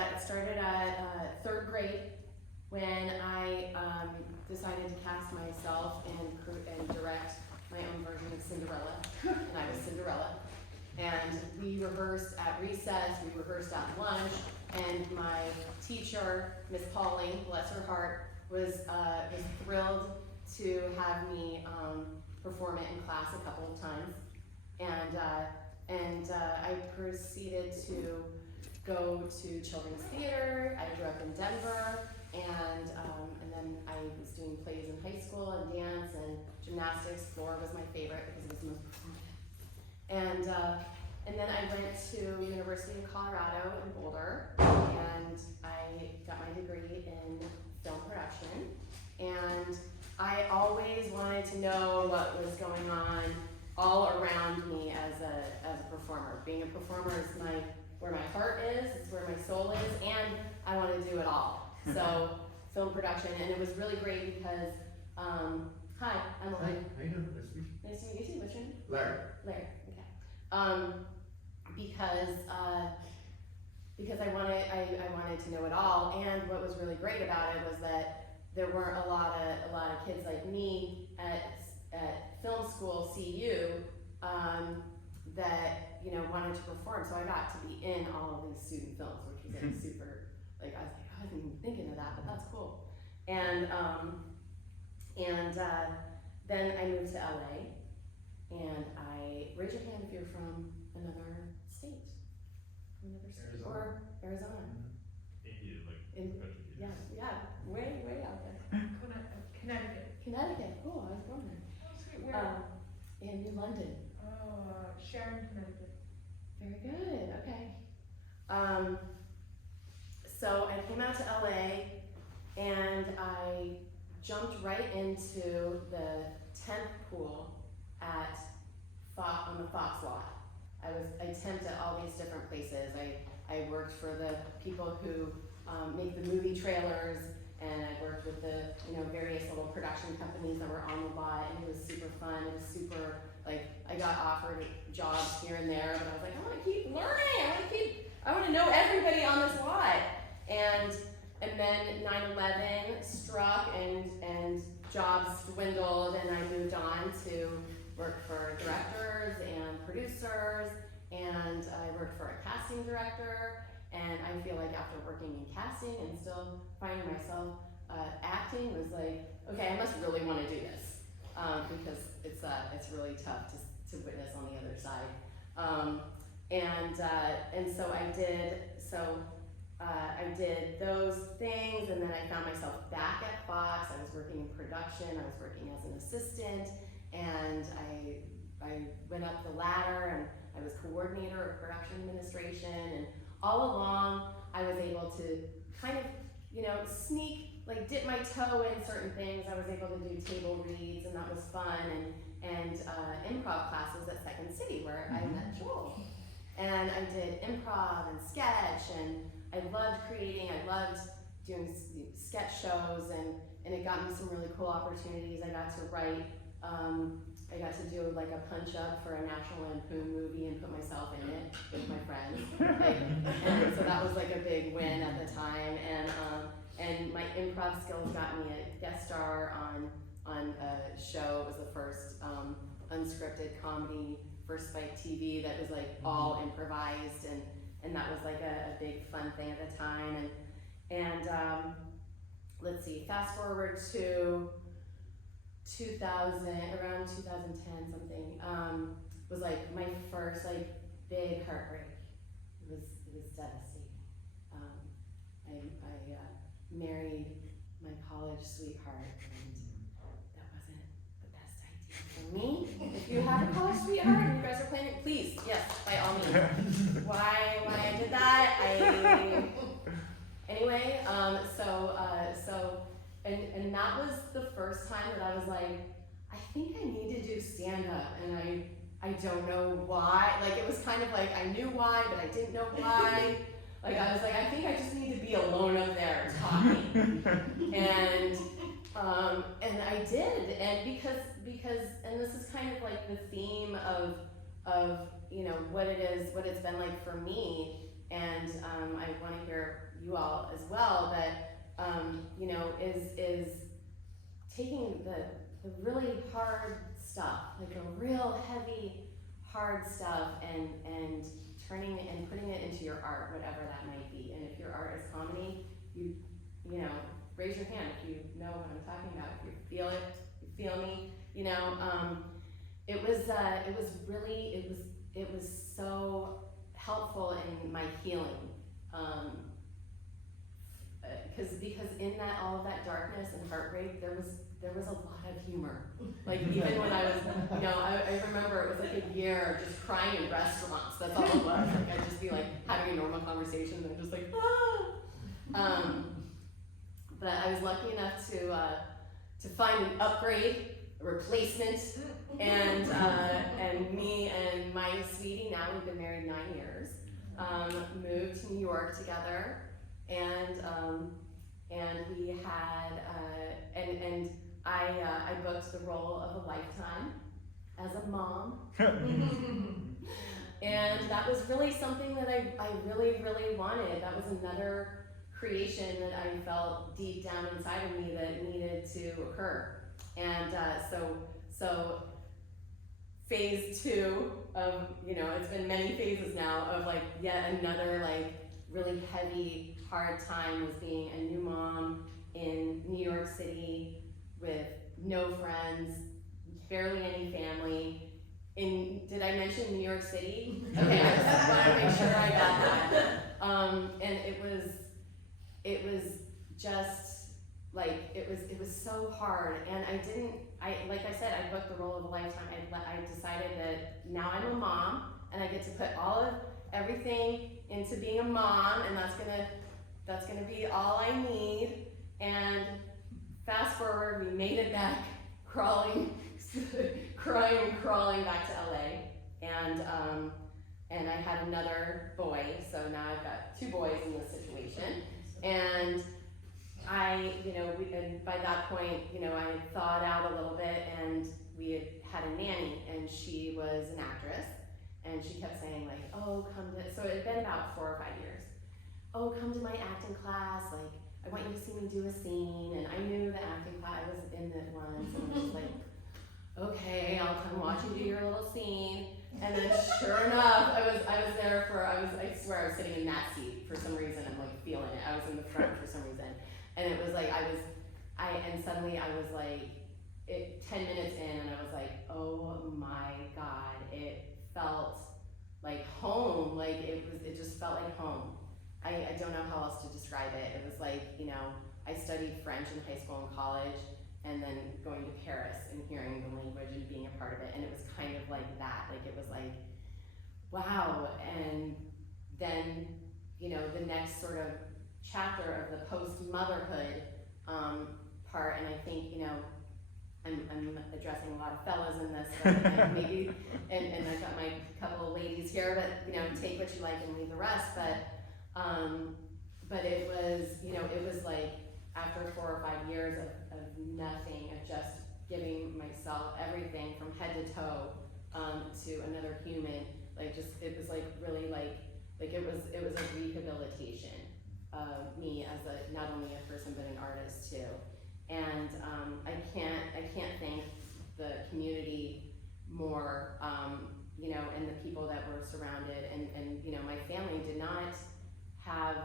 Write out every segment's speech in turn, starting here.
it started at 3rd grade when I decided to cast myself and direct my own version of Cinderella, and I was Cinderella. And we rehearsed at recess, we rehearsed at lunch, and my teacher, Miss Pauling, bless her heart, was thrilled to have me perform it in class a couple of times. And I proceeded to go to children's theater. I grew up in Denver, and then I was doing plays in high school and dance and gymnastics. Floor was my favorite because it was the most performative. And then I went to University of Colorado in Boulder, and I got my degree in film production. And I always wanted to know what was going on all around me as a performer. Being a performer is where my heart is, it's where my soul is, and I want to do it all. So film production, and it was really great because, hi, I'm Lauren. Hi, how you doing? Nice to meet you too. What's your name? Larry. Larry, okay. Because I wanted to know it all, and what was really great about it was that there weren't a lot of kids like me at film school, CU, that wanted to perform. So I got to be in all of these student films, which was like super. Like I was like, I wasn't even thinking of that, but that's cool. And then I moved to LA, and raise your hand if you're from another state, Arizona. or Arizona. India, Yeah, way out there. Connecticut. Oh, I was born there. Where? In New London. Oh, Sharon, Connecticut. Very good. Okay. So I came out to LA, and I jumped right into the 10th pool on the Fox lot. I temped at all these different places. I worked for the people who make the movie trailers, and I worked with the various little production companies that were on the lot, and it was super fun. It was super, I got offered jobs here and there, but I was like, I want to keep learning. I want to know everybody on this lot. And then 9/11 struck, and jobs dwindled, and I moved on to work for directors and producers, and I worked for a casting director. And I feel like after working in casting and still finding myself acting was like, okay, I must really want to do this, because it's really tough to witness on the other side. And so I did. I did those things, and then I found myself back at Fox. I was working in production. I was working as an assistant, and I went up the ladder, and I was coordinator of production administration, and all along I was able to kind of, dip my toe in certain things. I was able to do table reads, and that was fun, and improv classes at Second City where I met Joel. And I did improv and sketch, and I loved creating. I loved doing sketch shows, and it got me some really cool opportunities. I got to write, I got to do like a punch up for a National Lampoon movie and put myself in it with my friends. And so that was like a big win at the time. And my improv skills got me a guest star on a show. It was the first unscripted comedy for Spike TV that was like all improvised, and that was like a big fun thing at the time. And let's see, fast forward to around 2010 something, was like my first like big heartbreak. It was devastating. I married my college sweetheart, and that wasn't the best idea for me. If you have a college sweetheart and you guys are planning, please, yes, by all means. Why I did that, anyway, and that was the first time that I was like, I think I need to do stand-up, and I don't know why. Like, it was kind of like, I knew why, but I didn't know why. Like, I was like, I think I just need to be alone up there talking. And I did, and because, and this is kind of like the theme of what it's been like for me, and I want to hear you all as well, but you know, is taking the really hard stuff, like the real heavy, hard stuff, and turning it and putting it into your art, whatever that might be. And if your art is comedy, you know, raise your hand if you know what I'm talking about. If you feel it, you feel me, you know. It was so helpful in my healing, because in that all of that darkness and heartbreak, there was a lot of humor. Like even when I was, you know, I remember it was like a year of just crying in restaurants. That's all it was. Like I'd just be like having a normal conversation and just like ah. But I was lucky enough to find an upgrade, a replacement, and me and my sweetie, now we've been married 9 years, moved to New York together, and we had and I booked the role of a lifetime as a mom. And that was really something that I really, really wanted. That was another creation that I felt deep down inside of me that needed to occur. And so phase 2 of, you know, it's been many phases now of like yet another like really heavy, hard time was being a new mom in New York City with no friends, barely any family. Did I mention New York City? Okay, I just wanted to make sure I got that. And it was just like, it was so hard. And like I said, I booked the role of a lifetime. I decided that now I'm a mom and I get to put all of everything into being a mom, and that's gonna be all I need. And fast forward, we made it back, crying and crawling back to LA, and I had another boy, so now I've got 2 boys in this situation, and and by that point, you know, I had thawed out a little bit, and we had a nanny, and she was an actress, and she kept saying like, oh, so it had been about 4 or 5 years, oh, come to my acting class, like, I want you to see me do a scene. And I knew the acting class, I was in it once, and I was just like, okay, I'll come watch you do your little scene. And then sure enough, I was there I swear I was sitting in that seat for some reason. I'm like feeling it. I was in the front for some reason. And it was like, and suddenly I was like, 10 minutes in, and I was like, oh my God, it felt like home. Like it just felt like home. I don't know how else to describe it. It was like, you know, I studied French in high school and college, and then going to Paris and hearing the language and being a part of it. And it was kind of like that. Like it was like, wow. And then, you know, the next sort of chapter of the post-motherhood part, and I think, you know, I'm addressing a lot of fellas in this, but maybe, and I've got my couple of ladies here, but, you know, take what you like and leave the rest. But it was, you know, it was like after 4 or 5 years of nothing, of just giving myself everything from head to toe to another human, like just, it was like really like it was a rehabilitation of me as not only a person but an artist too. And I can't thank the community more, you know, and the people that were surrounded, and you know, my family did not have,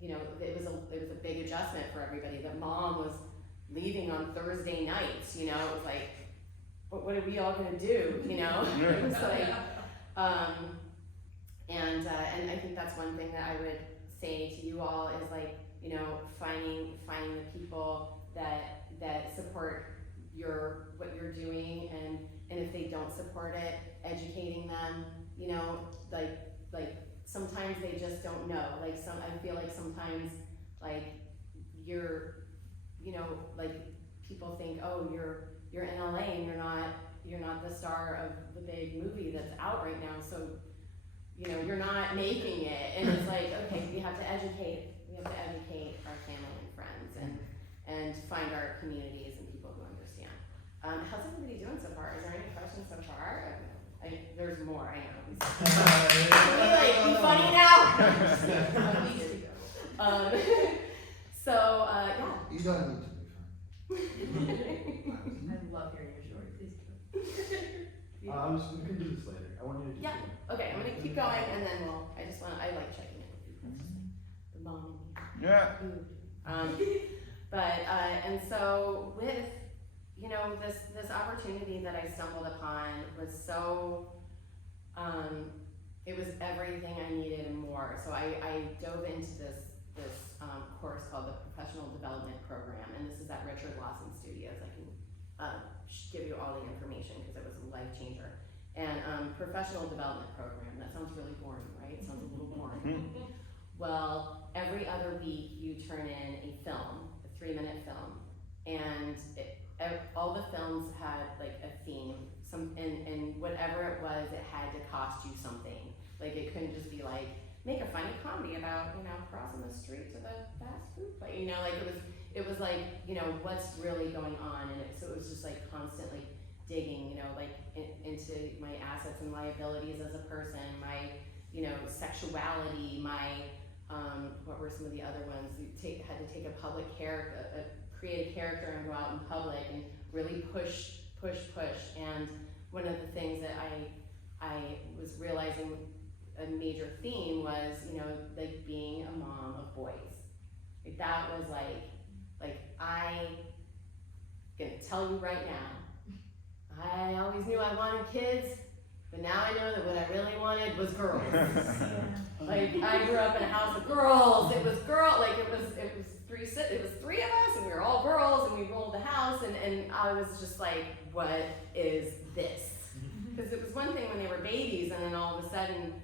you know, it was a big adjustment for everybody. That mom was leaving on Thursday nights, you know, it was like, what are we all gonna do, you know? It was like, and I think that's one thing that I would say to you all is like, you know, finding the people that support what you're doing, and if they don't support it, educating them, you know, like sometimes they just don't know. Like I feel like sometimes like you're, you know, like people think, oh, you're in LA and you're not the star of the big movie that's out right now, so you know, you're not making it. And it's like, okay, we have to educate our family and friends, and find our communities and people who understand. How's everybody doing so far? Is there any questions so far? There's more, I know. Be funny now. So yeah. You don't need to be fun. I love hearing your story, please do. we can do this later. I want you to Yeah. Okay, I'm gonna keep going, and then I like checking in with you. That's just the mom in me. Yeah. And so with, this opportunity that I stumbled upon was so, it was everything I needed and more. So I dove into this course called the Professional Development Program, and this is at Richard Lawson Studios. I can give you all the information because it was a life changer. And Professional Development Program, that sounds really boring, right? It sounds a little boring. Well, every other week you turn in a film, a 3-minute film, and all the films had like a theme, and whatever it was, it had to cost you something. Like it couldn't just be like, make a funny comedy about, crossing the street to the fast food place. Like it was like, what's really going on, and so it was just like constantly digging, into my assets and liabilities as a person, my, sexuality, my, what were some of the other ones? You had to take a public character, create a character and go out in public and really push. And one of the things that I was realizing a major theme was, like being a mom of boys. Like that was like I gonna tell you right now, I always knew I wanted kids, but now I know that what I really wanted was girls. Like I grew up in a house of girls. It was three of us, and we were all girls, and we rolled the house, and I was just like, what is this? Because it was one thing when they were babies, and then all of a sudden,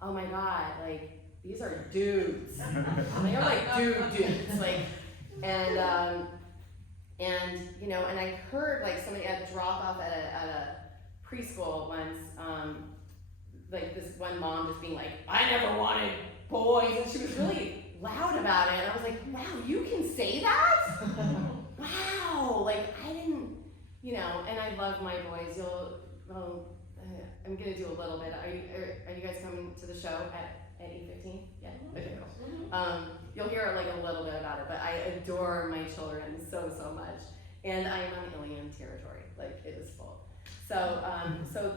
oh my God, like these are dudes. They are like dudes, like, and I heard like somebody at a drop off at a preschool once, like this one mom just being like, I never wanted boys, and she was really loud about it, and I was like, wow, you can say that? Wow, like I didn't, and I love my boys. I'm gonna do a little bit. Are you guys coming to the show at 8:15? Yeah. Okay. Cool. You'll hear like a little bit about it, but I adore my children so much, and I am on alien territory. Like it is full. So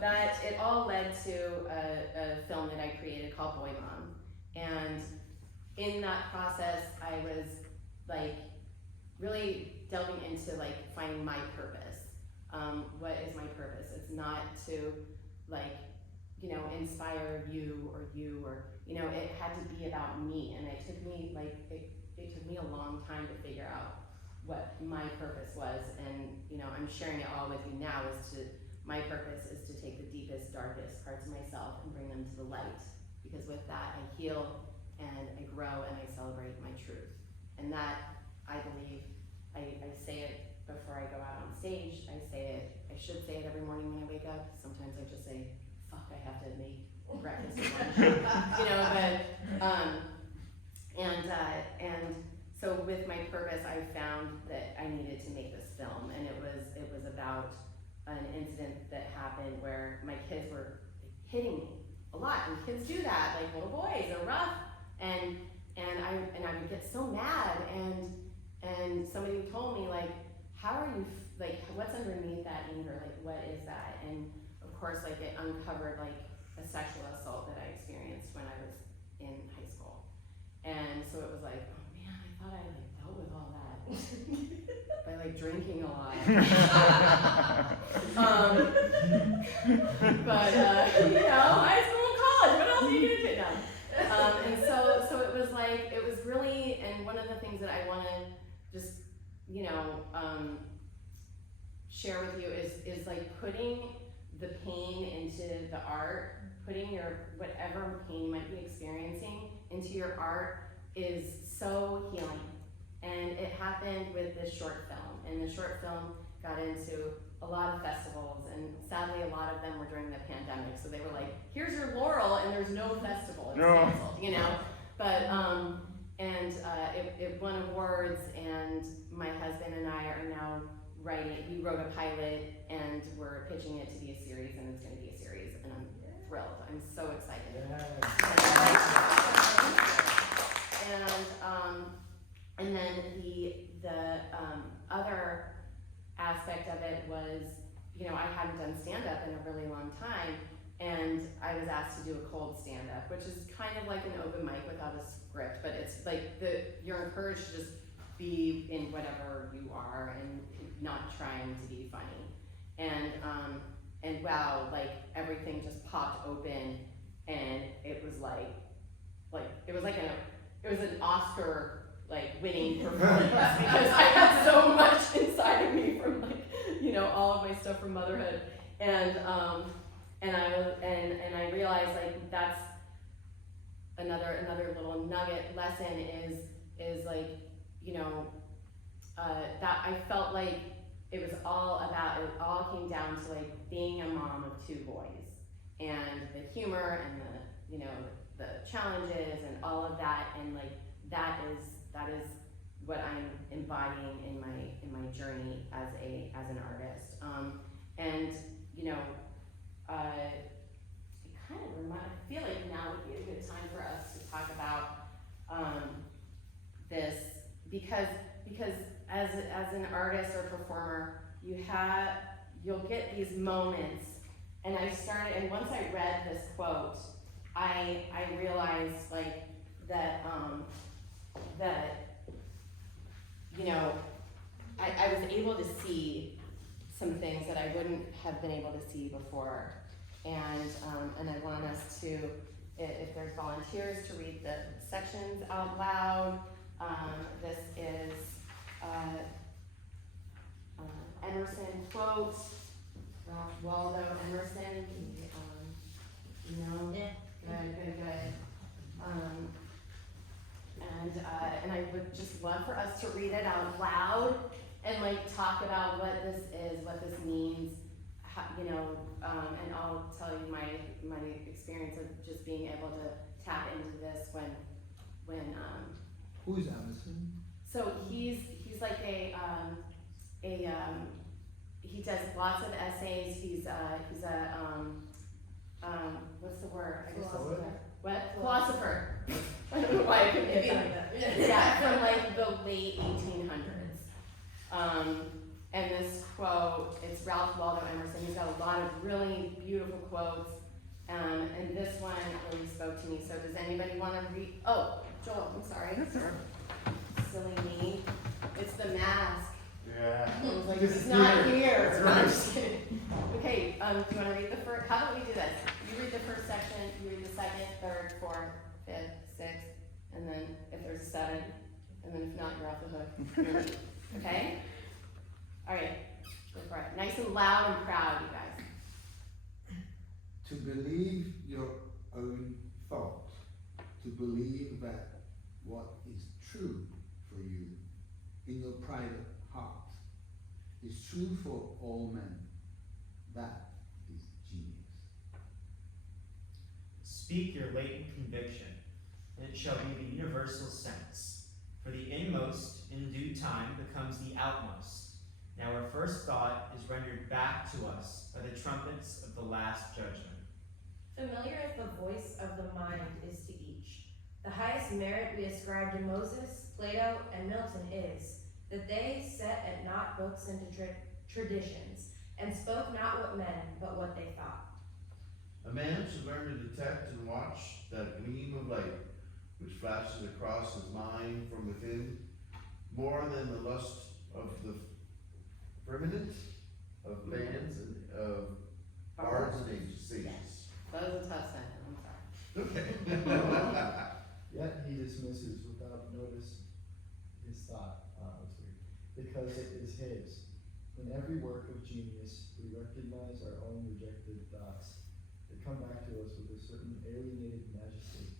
that it all led to a film that I created called Boy Mom, and in that process, I was like really delving into like finding my purpose. What is my purpose? It's not to like, inspire you, or it had to be about me. And it took me it took me a long time to figure out what my purpose was. And, I'm sharing it all with you now my purpose is to take the deepest, darkest parts of myself and bring them to the light. Because with that, I heal and I grow and I celebrate my truth. And that, I believe, I say it before I go out on stage. I should say it every morning when I wake up. Sometimes I just say, fuck, I have to make breakfast and lunch. And so with my purpose, I found that I needed to make this film, and it was about an incident that happened where my kids were hitting me a lot, and kids do that, like little boys, they're rough, and I would get so mad, and somebody told me like, how are you, like, what's underneath that anger, like what is that? And of course, like it uncovered like a sexual assault that I experienced when I was in high school, and so it was like, oh man, I thought I like dealt with all that by like drinking a lot. But high school and college, what else are you gonna do now? And so it was like, it was really, and one of the things that I want to just share with you is like putting the pain into the art, putting your whatever pain you might be experiencing into your art is so healing. And it happened with this short film, and the short film got into a lot of festivals, and sadly a lot of them were during the pandemic, so they were like, here's your laurel, and there's no festival, it's canceled, But it won awards, and my husband and I are now we wrote a pilot and we're pitching it to be a series, and it's gonna be a series, and I'm thrilled. I'm so excited. And then the other aspect of it was, you know, I hadn't done stand-up in a really long time, and I was asked to do a cold stand-up, which is kind of like an open mic without a script, but it's like you're encouraged to just be in whatever you are and not trying to be funny. And wow, like everything just popped open, and it was an Oscar winning performance because I had so much inside of me from all of my stuff from motherhood, and I realized that's another little nugget lesson is that I felt like it all came down to being a mom of two boys, and the humor and the challenges and all of that, and that is what I'm embodying in my journey as an artist. I feel like now would be a good time for us to talk about this because as an artist or performer, you'll get these moments, and once I read this quote, I realized that I was able to see some things that I wouldn't have been able to see before, and I want us to, if there's volunteers, to read the sections out loud. This is Emerson quote, Ralph Waldo Emerson. Yeah. Good. And I would just love for us to read it out loud and talk about what this is, what this means, and I'll tell you my experience of just being able to tap into this when Who is Emerson? so he's like he does lots of essays. He's a what's the word? Philosopher. I don't know why I couldn't get that. Yeah, from the late 1800s. And this quote, it's Ralph Waldo Emerson. He's got a lot of really beautiful quotes. And this one really spoke to me. So does anybody want to read? Oh, Joel, I'm sorry. Silly me. It's the mask. Yeah. I was like, he's not here. No, I'm just kidding. Okay, do you want to read the first? How about we do this? You read the first section, you read the second, third, fourth, fifth, sixth, and then if there's a seventh, and then if not, you're off the hook. Okay? All right, go for it. Nice and loud and proud, you guys. To believe your own thought, to believe that what is true for you in your private heart is true for all men. That is genius. Speak your latent conviction, and it shall be the universal sense. For the inmost in due time becomes the outmost. Now our first thought is rendered back to us by the trumpets of the last judgment. Familiar as the voice of the mind is to each, the highest merit we ascribe to Moses, Plato, and Milton is that they set at naught books into traditions, and spoke not what men, but what they thought. A man should learn to detect and watch that gleam of light which flashes across his mind from within, more than the lust of the firmament of bands and of bards and sages. That was a tough sentence, I'm sorry. Okay. Yet he dismisses without notice his thought. That's weird. Because it is his. In every work of genius, we recognize our own rejected thoughts. They come back to us with a certain alienated majesty.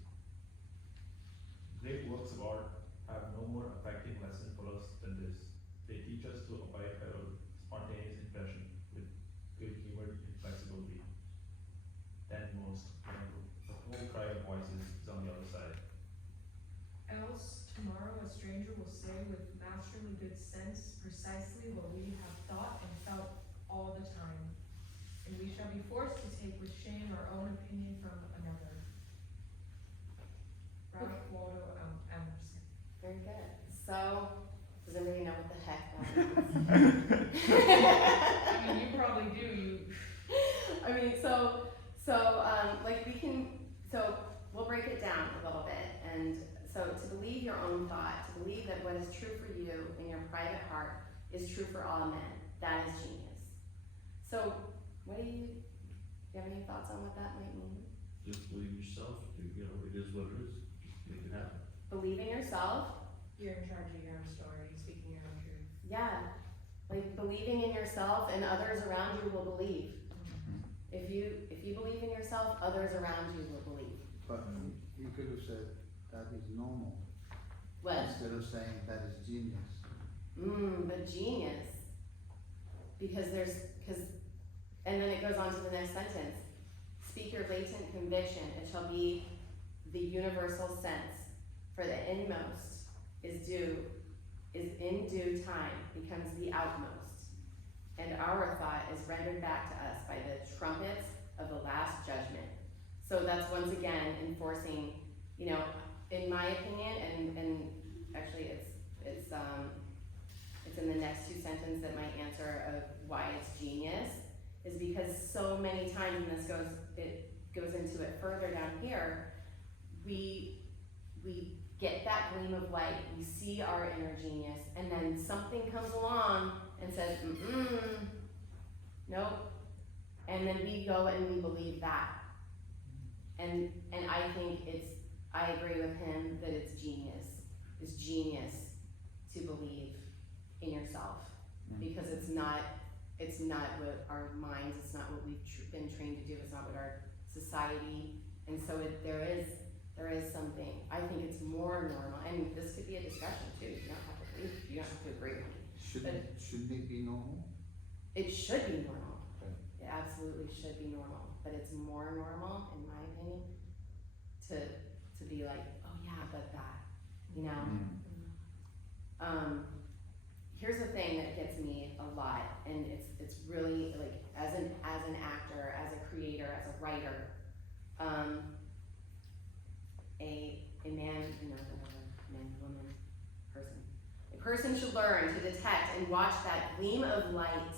Great works of art have no more affecting lesson for us than this. They teach us to abide by our spontaneous impression with good-humored inflexibility. Then most, the whole cry of voices is on the other side. I was Tomorrow a stranger will say with masterly good sense precisely what we have thought and felt all the time. And we shall be forced to take with shame our own opinion from another. Ralph Waldo Emerson. Very good. So, does anybody know what the heck that means? I mean, you probably do, I mean, like we can, so we'll break it down a little bit. And so to believe your own thought, to believe that what is true for you in your private heart is true for all men, that is genius. So what do you have any thoughts on what that might mean? Just believe yourself, you know, it is what it is, just make it happen. Believe in yourself, You're in charge of your own story, speaking your own truth. yeah. Like believing in yourself and others around you will believe. If you believe in yourself, others around you will believe. But you could have said that is normal, What? instead of saying that is genius. But genius. And then it goes on to the next sentence. Speak your latent conviction, it shall be the universal sense, for the inmost is in due time becomes the outmost, and our thought is rendered back to us by the trumpets of the last judgment. So that's once again enforcing, you know, in my opinion, and actually it's in the next two sentences that my answer of why it's genius is because so many times, and it goes into it further down here, we get that gleam of light, we see our inner genius, and then something comes along and says, nope, and then we go and we believe that. And I think I agree with him that it's genius to believe in yourself, because it's not what our minds, it's not what we've been trained to do, it's not what our society, and so there is something, I think it's more normal, and this could be a discussion too, you don't have to believe, you don't have to agree with me. Shouldn't it be normal? It should be normal. Okay. It absolutely should be normal, but it's more normal, in my opinion, to be like, oh yeah, but that, you know? Here's the thing that gets me a lot, and it's really like, as an actor, as a creator, as a writer, a man, woman, person. A person should learn to detect and watch that gleam of light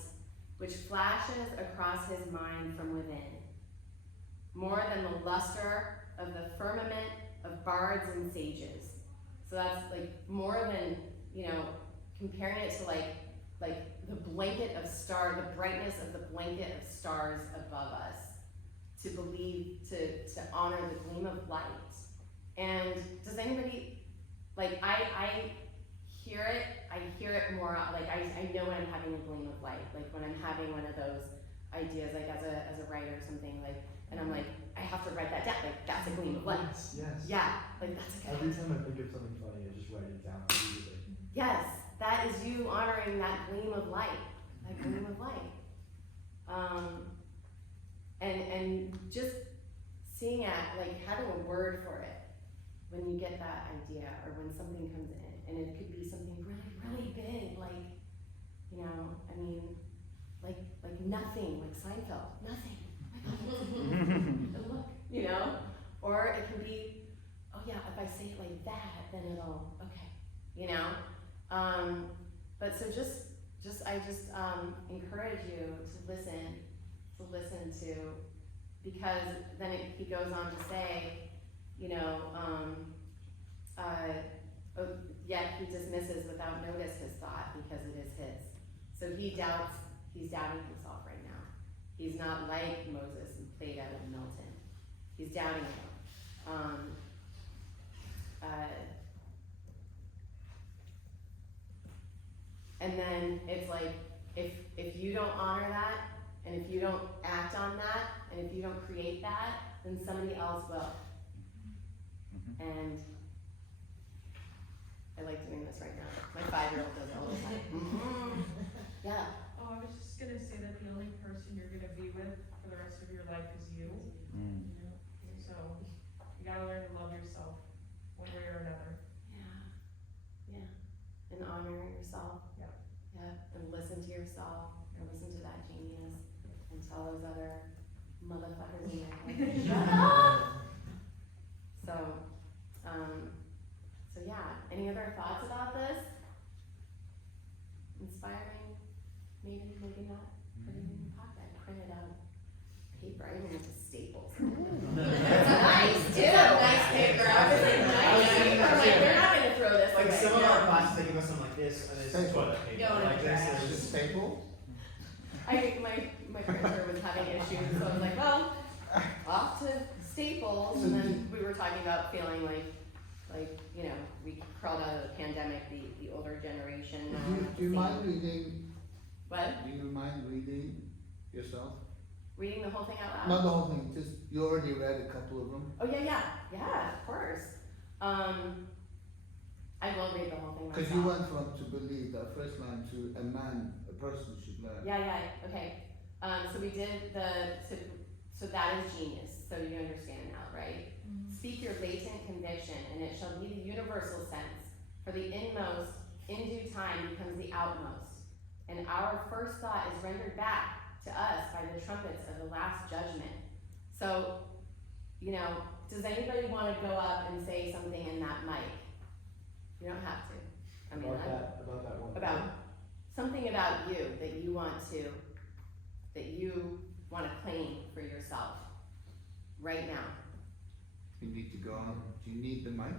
which flashes across his mind from within, more than the luster of the firmament of bards and sages. So that's like more than, comparing it to like the blanket of stars, the brightness of the blanket of stars above us, to believe, to honor the gleam of light. And does anybody, like, I hear it more, like I know when I'm having a gleam of light, like when I'm having one of those ideas, like as a writer or something, like, and I'm like, I have to write that down, like that's a gleam of light. Yes. Yeah, like that's a good. Every time I think of something funny, I just write it down immediately. Yes, that is you honoring that gleam of light, that gleam of light. And just seeing it, like having a word for it when you get that idea, or when something comes in, and it could be something really, really big, like, like nothing, like Seinfeld, nothing. And look, or it can be, oh yeah, if I say it like that, then it'll, okay, but so I just encourage you to listen to, because then he goes on to say, yet he dismisses without notice his thought because it is his. So he's doubting himself right now. He's not like Moses and Plato and Milton. He's doubting him. And then it's like, if you don't honor that, and if you don't act on that, and if you don't create that, then somebody else will. And I like doing this right now. My 5-year-old does it all the time. Yeah. Oh, I was just gonna say that the only person you're gonna be with for the rest of your life is you. So you gotta learn to love yourself one way or another. Yeah. all those other motherfuckers in my head. Shut up! So yeah, any other thoughts about this? Inspiring? Maybe, maybe not. Put it in your pocket, print it out. Paper, I even went to Staples. It's nice too. Nice paper. I was like, nice paper. I'm like, they're not gonna throw this Like away. some of No. our classes, they give us some like this, and this is toilet paper. Going in Like the this trash. is Is it staple? My printer was having issues, so I was like, well, off to Staples, and then we were talking about feeling like, you know, we crawled out of the pandemic, the older generation. Do you mind reading? What? Do you mind reading yourself? Reading the whole thing out loud? Not the whole thing, just, you already read a couple of them. Oh, yeah, of course. I will read the whole thing myself. Because you went from to believe, that first line, to a man, a person should learn. Yeah, okay. So we did so that is genius, so you understand now, right? Speak your latent conviction, and it shall be the universal sense, for the inmost in due time becomes the outmost. And our first thought is rendered back to us by the trumpets of the last judgment. So, you know, does anybody want to go up and say something in that mic? You don't have to. I mean, About that one. about something about you that you want to claim for yourself right now. You need to go on, do you need the mic?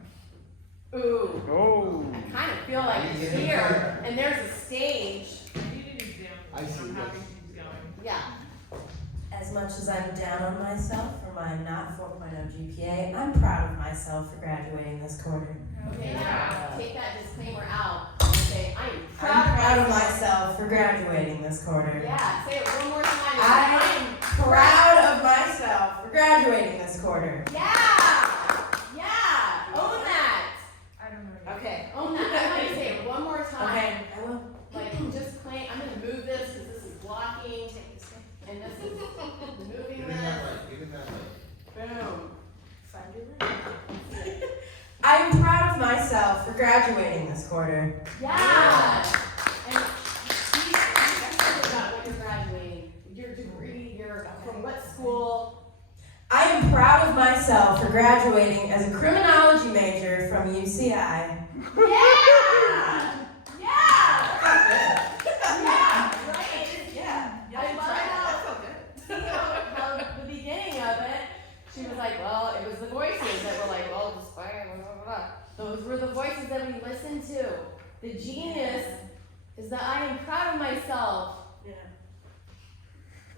Ooh, Oh. I kind of feel like it's here, and there's a stage. I need an example. I see, I'm yes. having things going. Yeah. As much as I'm down on myself for my not 4.0 GPA, I'm proud of myself for graduating this quarter. Okay, Yeah. now take that disclaimer out and say, I'm I'm proud proud of of myself. myself for graduating this quarter. Yeah, say it one more time. I am proud of myself for graduating this quarter. Yeah, own that. I don't know. Okay, own that. I want you to say it one more time. Okay, I will. Like, just claim, I'm gonna move this because this is blocking, and this is moving Give it that this. light, give it that light. Boom. I'm proud of myself for graduating this quarter. Yeah. And be excited about what you're graduating, your degree, from what school. I am proud of myself for graduating as a criminology major from UCI. Yeah! Right? Yeah. I love how the beginning of it, she was like, well, it was the voices that were like, well, just fire, blah, blah, blah. Those were the voices that we listened to. The genius is that I am proud of myself. Yeah.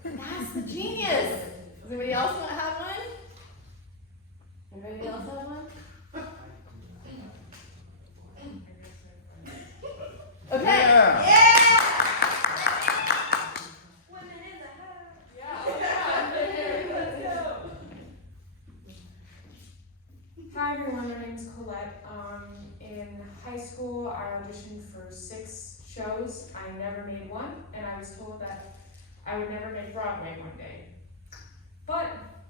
That's the genius. Does anybody else want to have one? Anybody else have one? Okay. Yeah. Women in the house. Hi everyone, my name is Colette. In high school, I auditioned for 6 shows. I never made one, and I was told that I would never make Broadway one day. But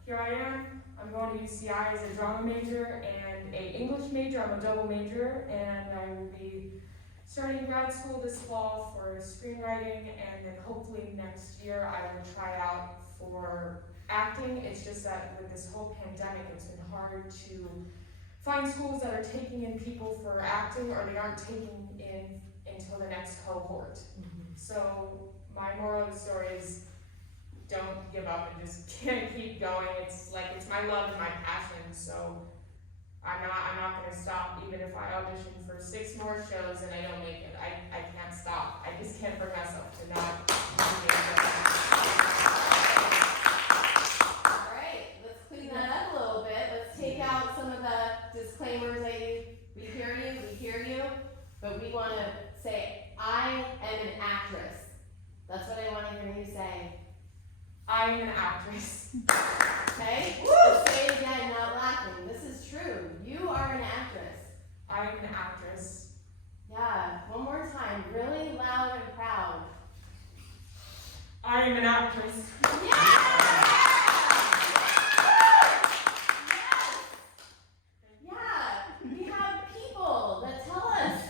here I am. I'm going to UCI as a drama major and a English major. I'm a double major, and I will be starting grad school this fall for screenwriting, and then hopefully next year I will try out for acting. It's just that with this whole pandemic, it's been hard to find schools that are taking in people for acting, or they aren't taking in until the next cohort. So my moral of the story is don't give up and just keep going. It's my love and my passion, so I'm not gonna stop even if I audition for 6 more shows and I don't make it. I can't stop. I just can't bring myself to not make it. All right, let's clean that up a little bit. Let's take out some of the disclaimers that we hear you, but we want to say, I am an actress. That's what I want to hear you say. I am an actress. Okay? Let's say it again, not laughing. This is true. You are an actress. I am an actress. Yeah, one more time, really loud and proud. I am an actress. Yeah, we have people that tell us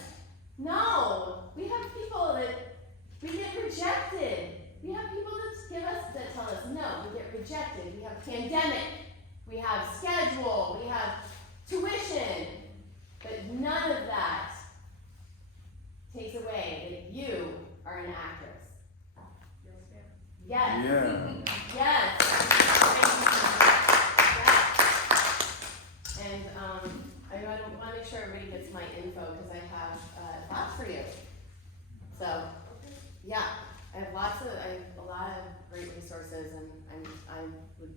no. We have people that we get rejected. We have people that tell us Yes. Yeah. Yes. Thank you so much. Yes. And I want to make sure everybody gets my info because I have thoughts for you. So, yeah, I have a lot of great resources, and I would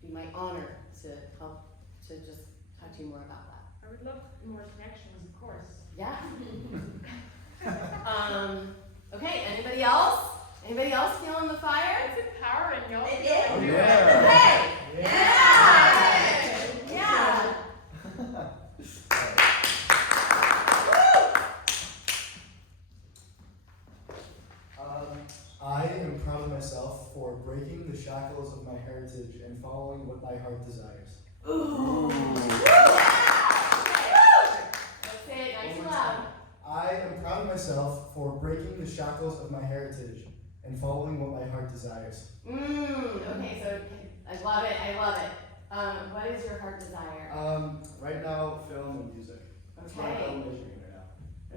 be my honor to help to just talk to you more about that. I would love more connections, of course. Yeah. Okay, anybody else? Anybody else feeling the fire? It's empowering, y'all. It is. Okay. Yeah. Yeah. Yeah. I am proud of myself for breaking the shackles of my heritage and following what my heart desires. Ooh. Let's say it nice and loud. I am proud of myself for breaking the shackles of my heritage and following what my heart desires. Okay, so I love it, I love it. What is your heart desire? Right now, film and music. That's what I'm Okay. majoring right now.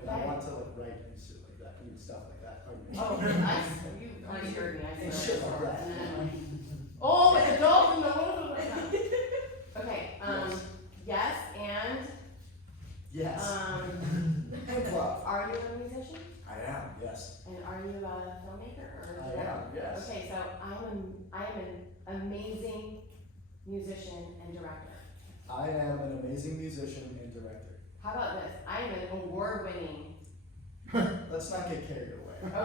And I Okay. want to like write and shit like that, and stuff like that. Oh, nice. You heard me, I And said shit it like before. that. Oh, it's a dolphin, okay, yes, and, Yes. are Club. you a musician? I am, yes. And are you a filmmaker or? I am, yes. Okay, so I am an amazing musician and director. I am an amazing musician and director. How about this? I am an award-winning. Let's not get carried away. Okay.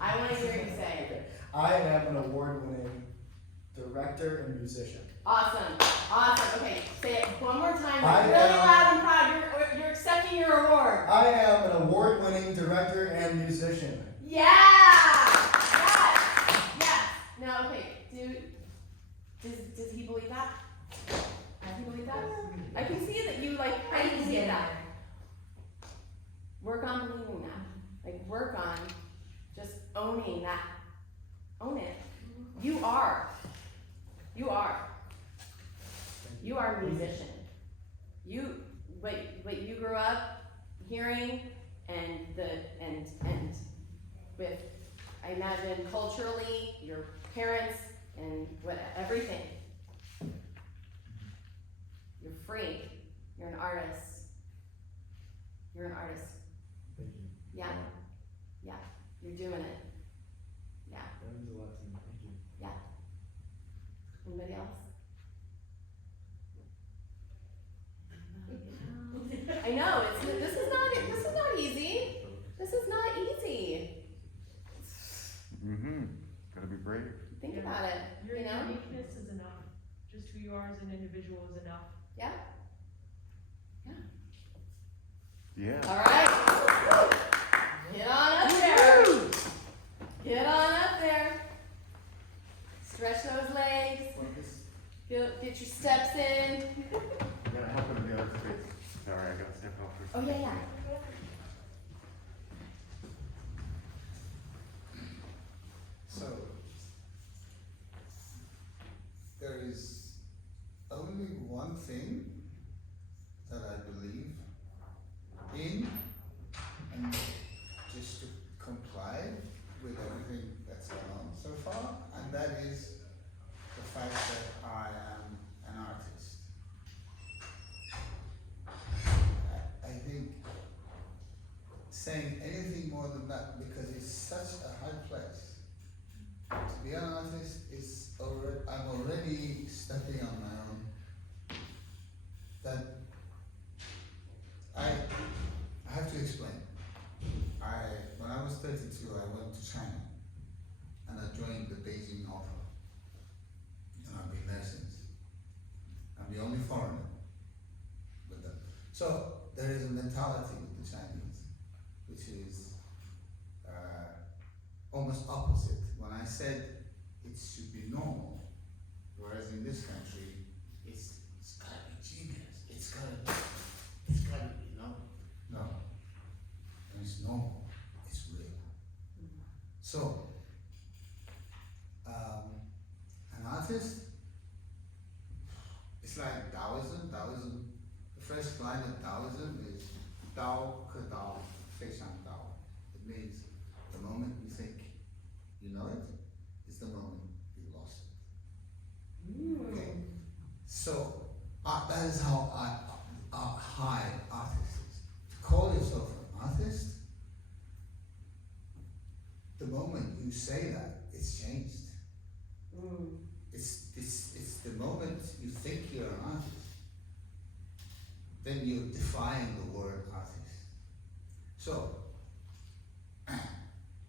I want to hear you say. Okay. I am an award-winning director and musician. Awesome, awesome. Okay, say it one more time. I Really am- loud and proud. You're accepting your award. I am an award-winning director and musician. Yeah. Yes. Yes. Now, okay. Does he believe that? Does he believe that? I can see that you like. I can see that. Work on believing that. Like work on just owning that. Own it. You are. You are. You are a musician. What you grew up hearing and with, I imagine culturally, your parents and everything. You're free. You're an artist. You're an artist. Thank you. Yeah. Yeah. You're doing it. Yeah. That means a lot to me. Thank you. Anybody else? I know, this is not easy. This is not easy. Mm-hmm. Gotta be brave. Think Yeah. about it, Your you know? uniqueness is enough. Just who you are as an individual is enough. Yeah? Yeah. All right. Get on up there. Get on up there. Stretch those legs. Get your steps in. I gotta help him in the other space. Sorry, I gotta step off for a Oh, yeah, second. yeah. So, there is only one thing that I believe in, and just to comply with everything that's gone on so far, and that is the fact that I am an artist. I think saying anything more than that, because it's such a high place. To be an artist is already, I'm already stepping on my own. That I have to explain. When I was 32, I went to China and I joined the Beijing Opera. And I've been there since. I'm the only foreigner with them. So there is a mentality with the Chinese, which is almost opposite. When I said it should be normal, whereas in this country, it's gotta be genius. It's gotta be, you know? No. And it's normal. It's real. So, an artist, it's like Taoism. The first line of Taoism is Dao ke Dao, Fei Shang Dao. It means the moment you think you know it, is the moment you lost it. Okay. So that is how high artist is. To call yourself an artist, the moment you say that, it's changed. It's the moment you think you're an artist, then you're defying the word artist. So,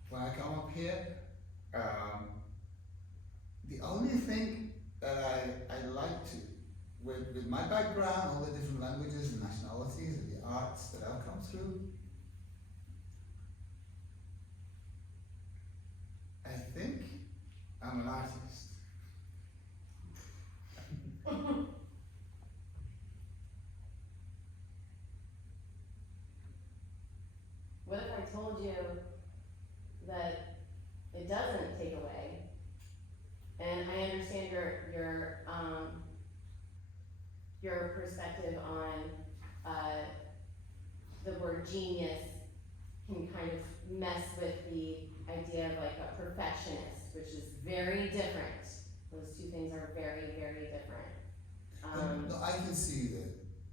when I come up here, the only thing that I like to, with my background, all the different languages and nationalities and the arts that I've come through, I think I'm an artist. What if I told you that it doesn't take away? And I understand your perspective on the word genius can kind of mess with the idea of like a perfectionist, which is very different. Those two things are very, very different. No, I can see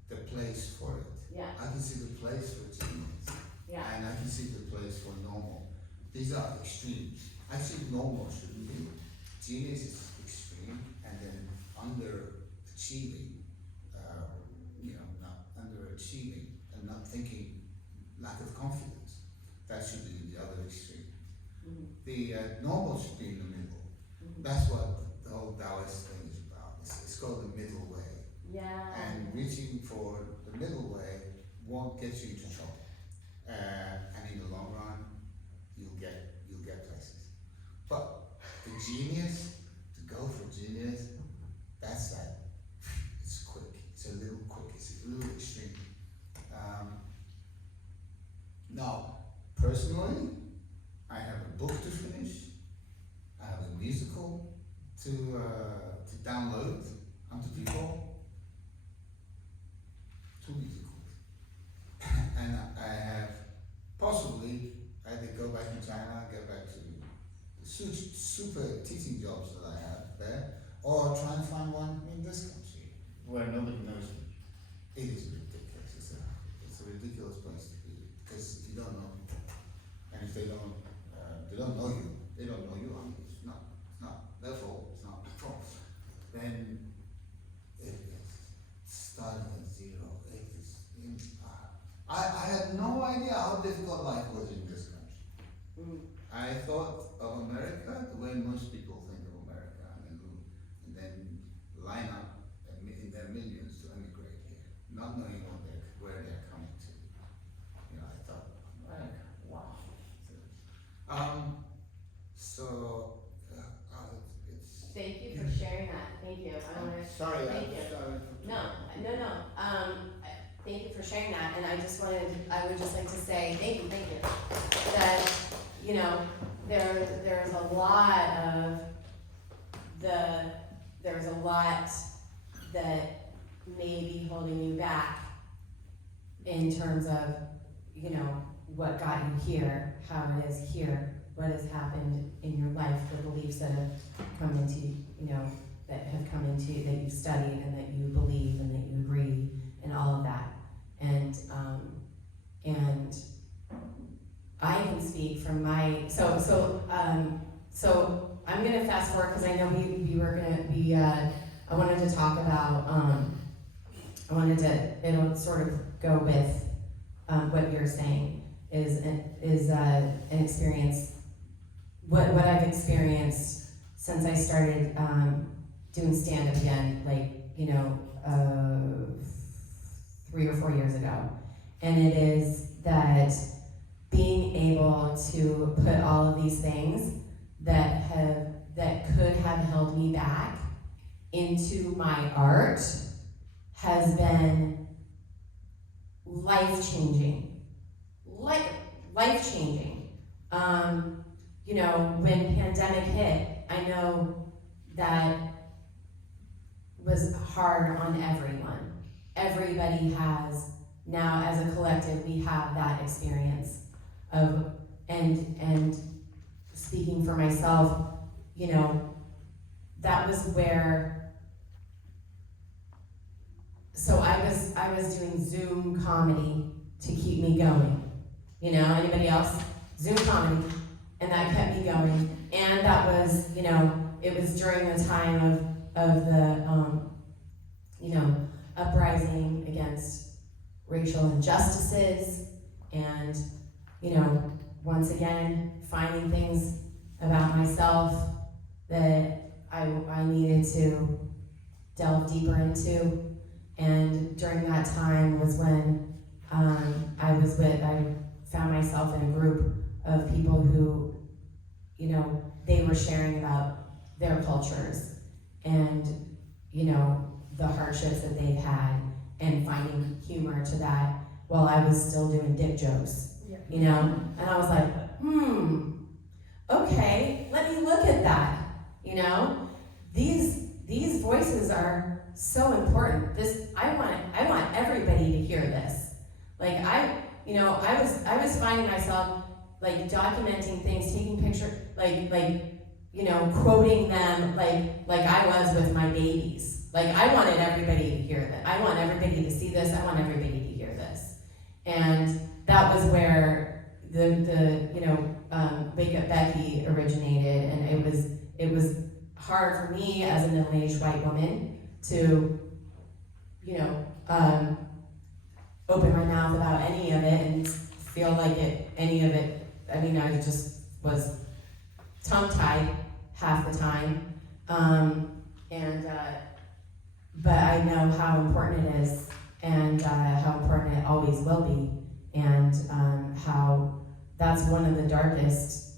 the place for it. Yeah, I can see the place for genius. yeah. And I can see the place for normal. These are extremes. Actually, normal shouldn't be. Genius is extreme, and then underachieving, not underachieving and not thinking, lack of confidence. That should be the other extreme. The normal should be in the middle. That's what the whole Taoist thing is about. It's called the middle way. Yeah. And reaching for the middle way won't get you into trouble. And in the long run, you'll get places. But the genius, to go for genius, that's like, it's quick. It's a little quick. It's a little extreme. Now, personally, I have a book to finish. I have a musical to download onto people. 2 musicals. And I have possibly either go back to China, get back to the super teaching jobs that I have there, or try and find one in this country where nobody knows me. It is ridiculous. It's a ridiculous place to be, because if you don't know people, and if they don't know you, I mean, it's not their fault, it's not their fault, then it is starting at zero. It is I had no idea how difficult life was in this country. I thought of America the way most people think of America, and then line up in their millions to emigrate here, not knowing where they're coming to. I thought, America, wow. It's. Thank you for sharing that. Thank you. I want to. Sorry, Thank you. No. Thank you for sharing that, and I would just like to say thank you. That, there's a lot that may be holding you back in terms of, what got you here, how it is here, what has happened in your life, the beliefs that have come into, that you've studied and that you believe and that you agree and all of that. And I can speak from my, so I'm gonna fast forward because I know we were gonna be, I wanted to talk about, it'll sort of go with what you're saying is an experience, what I've experienced since I started doing stand-up again, 3 or 4 years ago. And it is that being able to put all of these things that could have held me back into my art has been life-changing. Life-changing. When pandemic hit, I know that was hard on everyone. Everybody has, now as a collective, we have that experience of, and speaking for myself, you know, that was where, so I was doing Zoom comedy to keep me going. You know, anybody else? Zoom comedy, and that kept me going. And that was, you know, it was during the time of the, you know, uprising against racial injustices, and, you know, once again, finding things about myself that I needed to delve deeper into. And during that time was when I found myself in a group of people who, you know, they were sharing about their cultures and, you know, the hardships that they've had, and finding humor to that while I was still doing dick jokes, you know? And I was like, okay, let me look at that, you know? These voices are so important. I want everybody to hear this. Like I was finding myself like documenting things, taking pictures, like you know, quoting them like I was with my babies. Like I wanted everybody to hear that. I want everybody to see this. I want everybody to hear this. And that was where the you know, Wake Up Becky originated, and it was hard for me as a middle-aged white woman to, you know, open my mouth about any of it and feel like any of it, I mean, I just was tongue-tied half the time. But I know how important it is, and how important it always will be, and how that's one of the darkest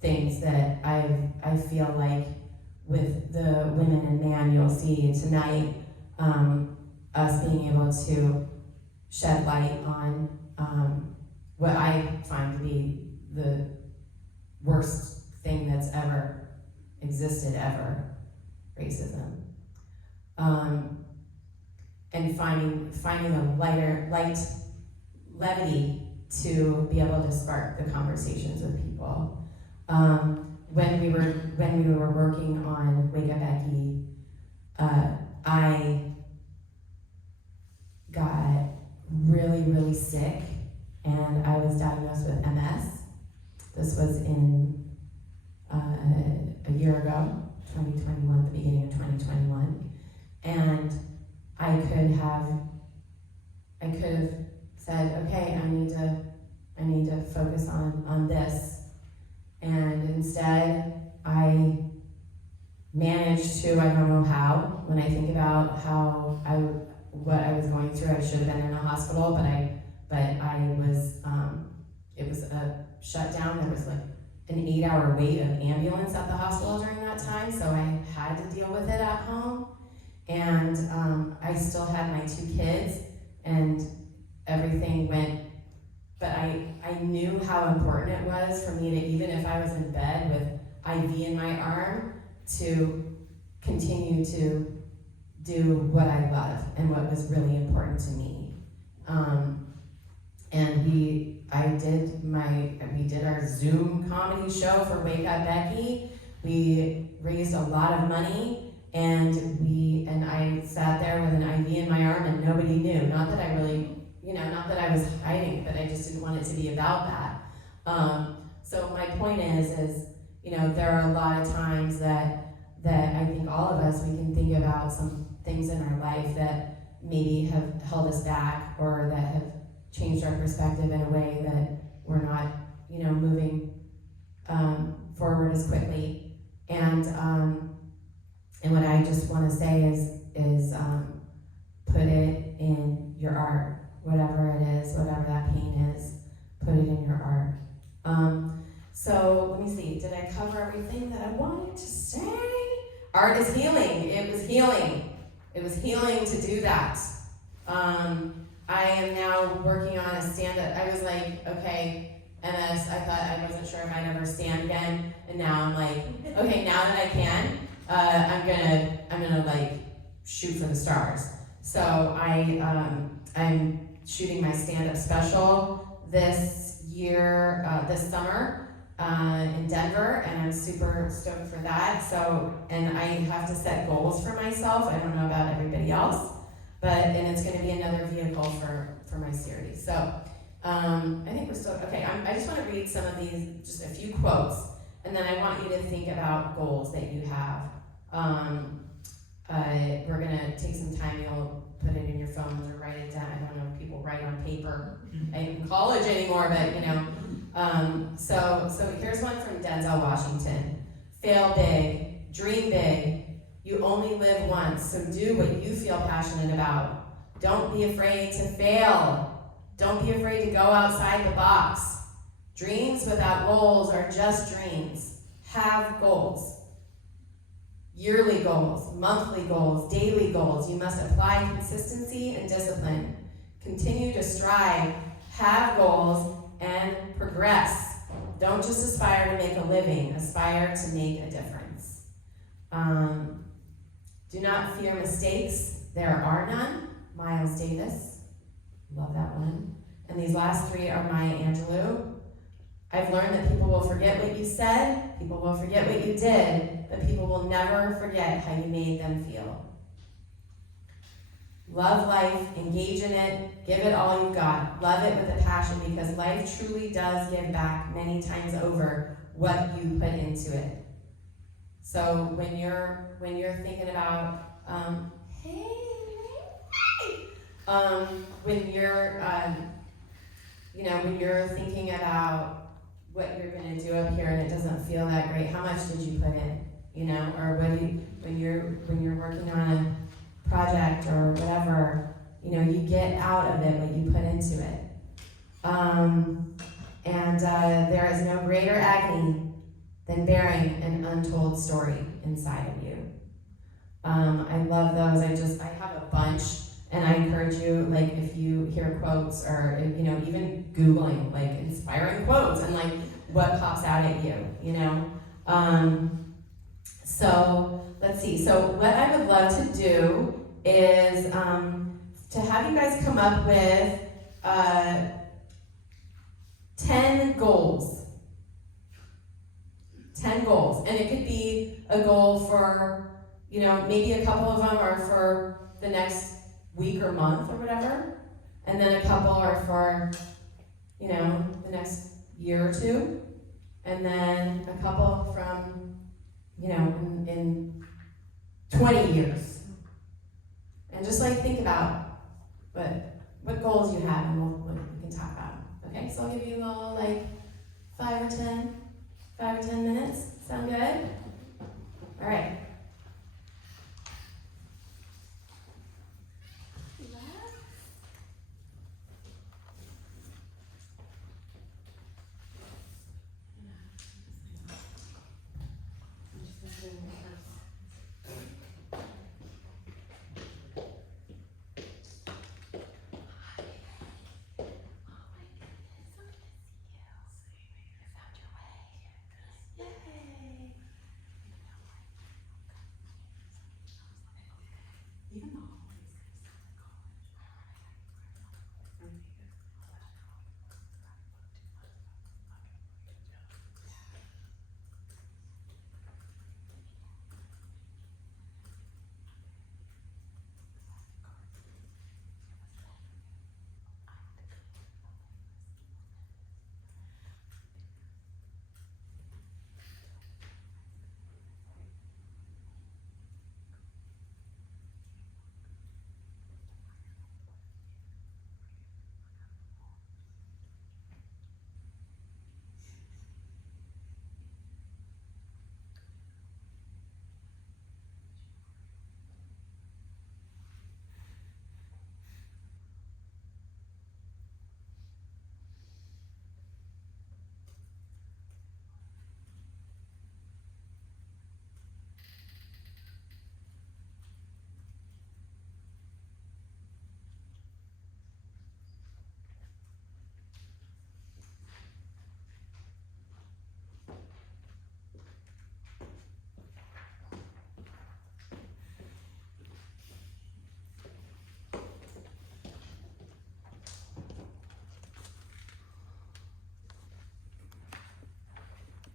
things that I feel like with the Women and Man you'll see tonight, us being able to shed light on what I find to be the worst thing that's ever existed ever, racism. And finding a light levity to be able to spark the conversations with people. When we were working on Wake Up Becky, I got really, really sick, and I was diagnosed with MS. This was in a year ago, 2021, the beginning of 2021, and I could have said, okay, I need to focus on this, and instead I managed to, I don't know how, when I think about what I was going through, I should have been in a hospital, but I was, it was a shutdown. There was like an 8-hour wait of ambulance at the hospital during that time, so I had to deal with it at home. And I still had my 2 kids, and everything went, but I knew how important it was for me to, even if I was in bed with IV in my arm, to continue to do what I love and what was really important to me. And we did our Zoom comedy show for Wake Up Becky. We raised a lot of money, and I sat there with an IV in my arm, and nobody knew. Not that I really, not that I was hiding, but I just didn't want it to be about that. So my point is, there are a lot of times that I think all of us, we can think about some things in our life that maybe have held us back, or that have changed our perspective in a way that we're not, moving forward as quickly. And what I just want to say is put it in your art, whatever it is, whatever that pain is, put it in your art. So let me see, did I cover everything that I wanted to say? Art is healing. It was healing. It was healing to do that. I am now working on a stand-up. I was like, okay, MS, I thought I wasn't sure if I'd ever stand again, and now I'm like, okay, now that I can, I'm gonna like shoot for the stars. So I'm shooting my stand-up special this year, this summer, in Denver, and I'm super stoked for that. So, and I have to set goals for myself. I don't know about everybody else, and it's going to be another vehicle for my series. So, I think we're still okay. I just want to read some of these, just a few quotes, and then I want you to think about goals that you have. We're going to take some time. You'll put it in your phones or write it down. I don't know if people write on paper in college anymore, but you know. So here's one from Denzel Washington. Fail big, dream big. You only live once, so do what you feel passionate about. Don't be afraid to fail. Don't be afraid to go outside the box. Dreams without goals are just dreams. Have goals. Yearly goals, monthly goals, daily goals. You must apply consistency and discipline. Continue to strive, have goals, and progress. Don't just aspire to make a living, aspire to make a difference. Do not fear mistakes, there are none. Miles Davis, love that one. And these last three are Maya Angelou. I've learned that people will forget what you said, people will forget what you did, but people will never forget how you made them feel. Love life, engage in it, give it all you've got. Love it with a passion, because life truly does give back many times over what you put into it. So when you're thinking about when you're thinking about what you're going to do up here and it doesn't feel that great, how much did you put in? You know, or when you're working on a project or whatever, you know, you get out of it what you put into it. There is no greater agony than bearing an untold story inside of you. I love those. I have a bunch, and I encourage you, like, if you hear quotes or, you know, even Googling, like, inspiring quotes and, like, what pops out at you, you know? So, let's see. So, what I would love to do is to have you guys come up with 10 goals. 10 goals. And it could be a goal for, you know, maybe a couple of them are for the next week or month or whatever. And then a couple are for, you know, the next year or two. And then a couple from, you know, in 20 years. And just like think about what goals you have, and we can talk about them. Okay, so I'll give you all like 5 or 10 minutes. Sound good? All right.